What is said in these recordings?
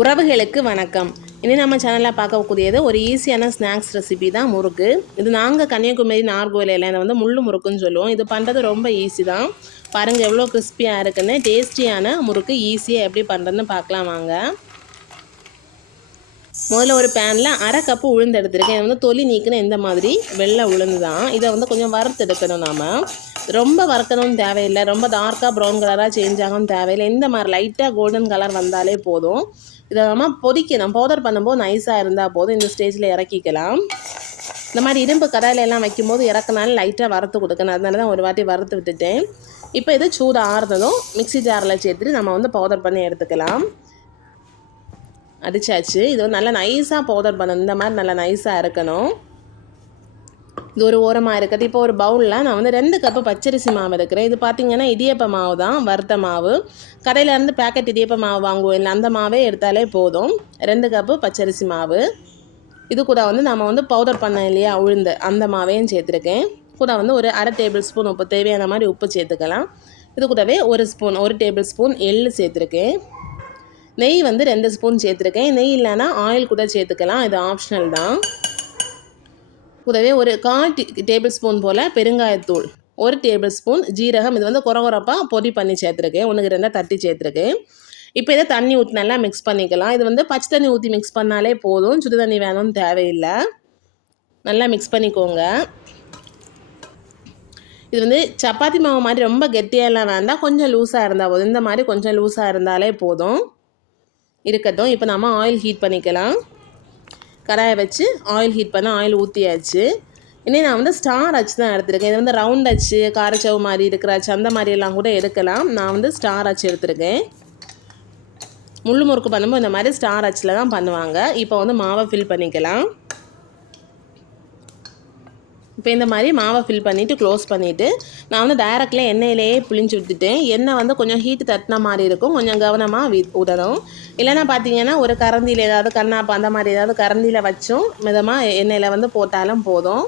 உறவுகளுக்கு வணக்கம். இனி நம்ம சேனலில் பார்க்கக்கூடியது ஒரு ஈஸியான ஸ்நாக்ஸ் ரெசிபி தான் முறுக்கு. இது நாங்கள் கன்னியாகுமரி நார்கோயிலில் இதை வந்து முள்ளு முறுக்குன்னு சொல்லுவோம். இது பண்ணுறது ரொம்ப ஈஸி தான். பாருங்கள் எவ்வளோ கிறிஸ்பியாக இருக்குன்னு. டேஸ்டியான முறுக்கு ஈஸியாக எப்படி பண்ணுறதுன்னு பார்க்கலாம் வாங்க. முதல்ல ஒரு பேனில் அரை கப்பு உளுந்து எடுத்துருக்கேன். இது வந்து தொலி நீக்கின இந்த மாதிரி வெள்ளை உளுந்து தான். இதை வந்து கொஞ்சம் வறுத்து எடுக்கணும் நாம். ரொம்ப வறுக்கணும்னு தேவையில்லை. ரொம்ப டார்க்காக ப்ரௌன் கலராக சேஞ்ச் ஆகணும் தேவையில்லை. இந்த மாதிரி லைட்டாக கோல்டன் கலர் வந்தாலே போதும். இதை நம்ம பொதிக்கணும். பவுடர் பண்ணும்போது நைஸாக இருந்தால் போதும். இந்த ஸ்டேஜில் இறக்கிக்கலாம். இந்த மாதிரி இரும்பு கடாயிலெல்லாம் வைக்கும்போது இறக்குனாலும் லைட்டாக வறுத்து கொடுக்கணும். அதனால தான் ஒரு வாட்டி வறுத்து விட்டுட்டேன். இப்போ இது சூடு ஆறுனதும் மிக்ஸி ஜாரில் சேர்த்துட்டு நம்ம வந்து பவுடர் பண்ணி எடுத்துக்கலாம். அடிச்சாச்சு. இது நல்லா நைஸாக பவுடர் பண்ணணும். இந்த மாதிரி நல்லா நைஸாக இருக்கணும். இது ஒரு ஓரமாக இருக்குது. இப்போ ஒரு பவுலில் நான் வந்து ரெண்டு கப்பு பச்சரிசி மாவு எடுக்கிறேன். இது பார்த்தீங்கன்னா இடியப்ப மாவு தான் வறுத்த மாவு. கடையிலேருந்து பேக்கெட் இடியப்ப மாவு வாங்குவோம். இல்லை அந்த மாவே எடுத்தாலே போதும். ரெண்டு கப்பு பச்சரிசி மாவு. இது கூட வந்து நம்ம வந்து பவுடர் பண்ண இல்லையா உளுந்து. அந்த மாவையும் சேர்த்துருக்கேன். கூட வந்து ஒரு அரை டேபிள் ஸ்பூன் உப்பு தேவையான மாதிரி உப்பு சேர்த்துக்கலாம். இது கூடவே ஒரு ஸ்பூன் ஒரு டேபிள் ஸ்பூன் எள்ளு சேர்த்துருக்கேன். நெய் வந்து ரெண்டு ஸ்பூன் சேர்த்துருக்கேன். நெய் இல்லைன்னா ஆயில் கூட சேர்த்துக்கலாம். இது ஆப்ஷனல் தான். கூடவே ஒரு கால் டி டேபிள் ஸ்பூன் போல் பெருங்காயத்தூள் ஒரு டேபிள் ஸ்பூன் ஜீரகம். இது வந்து குறகுறப்பாக பொடி பண்ணி சேர்த்துருக்கேன் ஒன்றுக்கு ரெண்டாக தட்டி சேர்த்துருக்கேன் இப்போ இதை தண்ணி ஊற்றி நல்லா மிக்ஸ் பண்ணிக்கலாம். இது வந்து பச்சை தண்ணி ஊற்றி மிக்ஸ் பண்ணாலே போதும். சுடு தண்ணி வேணும்னு தேவையில்லை. நல்லா மிக்ஸ் பண்ணிக்கோங்க. இது வந்து சப்பாத்தி மாவு மாதிரி ரொம்ப கெட்டியெல்லாம் வேண்டாம். கொஞ்சம் லூஸாக இருந்தால் போதும். இந்த மாதிரி கொஞ்சம் லூஸாக இருந்தாலே போதும். இருக்கட்டும். இப்போ நம்ம ஆயில் ஹீட் பண்ணிக்கலாம். கடாயை வச்சு ஆயில் ஹீட் பண்ண ஆயில் ஊற்றியாச்சு இனி நான் வந்து ஸ்டார் அச்சு தான் எடுத்திருக்கேன். இது வந்து ரவுண்ட் அச்சு காரச்சவு மாதிரி இருக்கிற அச்சு அந்த மாதிரியெல்லாம் கூட எடுக்கலாம். நான் வந்து ஸ்டார் அச்சு எடுத்திருக்கேன். முள்ளு முறுக்கு பண்ணும்போது இந்த மாதிரி ஸ்டார் அச்சில் தான் பண்ணுவாங்க. இப்போ வந்து மாவை ஃபில் பண்ணிக்கலாம். இப்போ இந்த மாதிரி மாவை ஃபில் பண்ணிவிட்டு க்ளோஸ் பண்ணிவிட்டு நான் வந்து டைரக்டில் எண்ணெயிலேயே புளிஞ்சு விட்டுட்டேன். எண்ணெய் வந்து கொஞ்சம் ஹீட் தட்டின மாதிரி இருக்கும். கொஞ்சம் கவனமாக வி விடணும் இல்லைன்னா பார்த்தீங்கன்னா ஒரு கரண்டியில் ஏதாவது கண்ணாப்பா அந்த மாதிரி ஏதாவது கரண்டியில் வச்சும் மிதமாக எண்ணெயில் வந்து போட்டாலும் போதும்.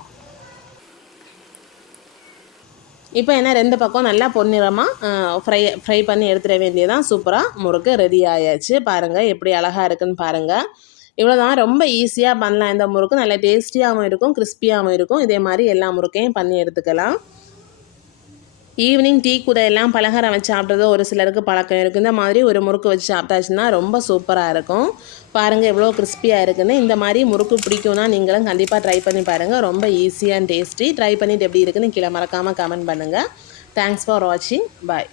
இப்போ என்ன ரெண்டு பக்கம் நல்லா பொன்னிறமாக ஃப்ரை ஃப்ரை பண்ணி எடுத்துட வேண்டியதான் சூப்பராக முறுக்கு ரெடி ஆயாச்சு. பாருங்கள் எப்படி அழகாக இருக்குன்னு பாருங்கள் இவ்வளோ தான் ரொம்ப ஈஸியாக பண்ணலாம். இந்த முறுக்கு நல்லா டேஸ்டியாகவும் இருக்கும் கிறிஸ்பியாகவும் இருக்கும். இதே மாதிரி எல்லா முறுக்கையும் பண்ணி எடுத்துக்கலாம். ஈவினிங் டீ கூட எல்லாம் பலகாரம் வச்சு சாப்பிட்றது ஒரு சிலருக்கு பழக்கம் இருக்குது இந்த மாதிரி ஒரு முறுக்கு வச்சு சாப்பிட்டாச்சுன்னா ரொம்ப சூப்பராக இருக்கும். பாருங்கள் எவ்வளோ கிறிஸ்பியாக இருக்குன்னு. இந்த மாதிரி முறுக்கு பிடிக்கும்னா நீங்களும் கண்டிப்பாக ட்ரை பண்ணி பாருங்கள் ரொம்ப ஈஸியாக டேஸ்டி ட்ரை பண்ணிவிட்டு எப்படி இருக்குன்னு கீழே மறக்காமல் கமெண்ட் பண்ணுங்கள் தேங்க்ஸ் ஃபார் வாட்சிங் பாய்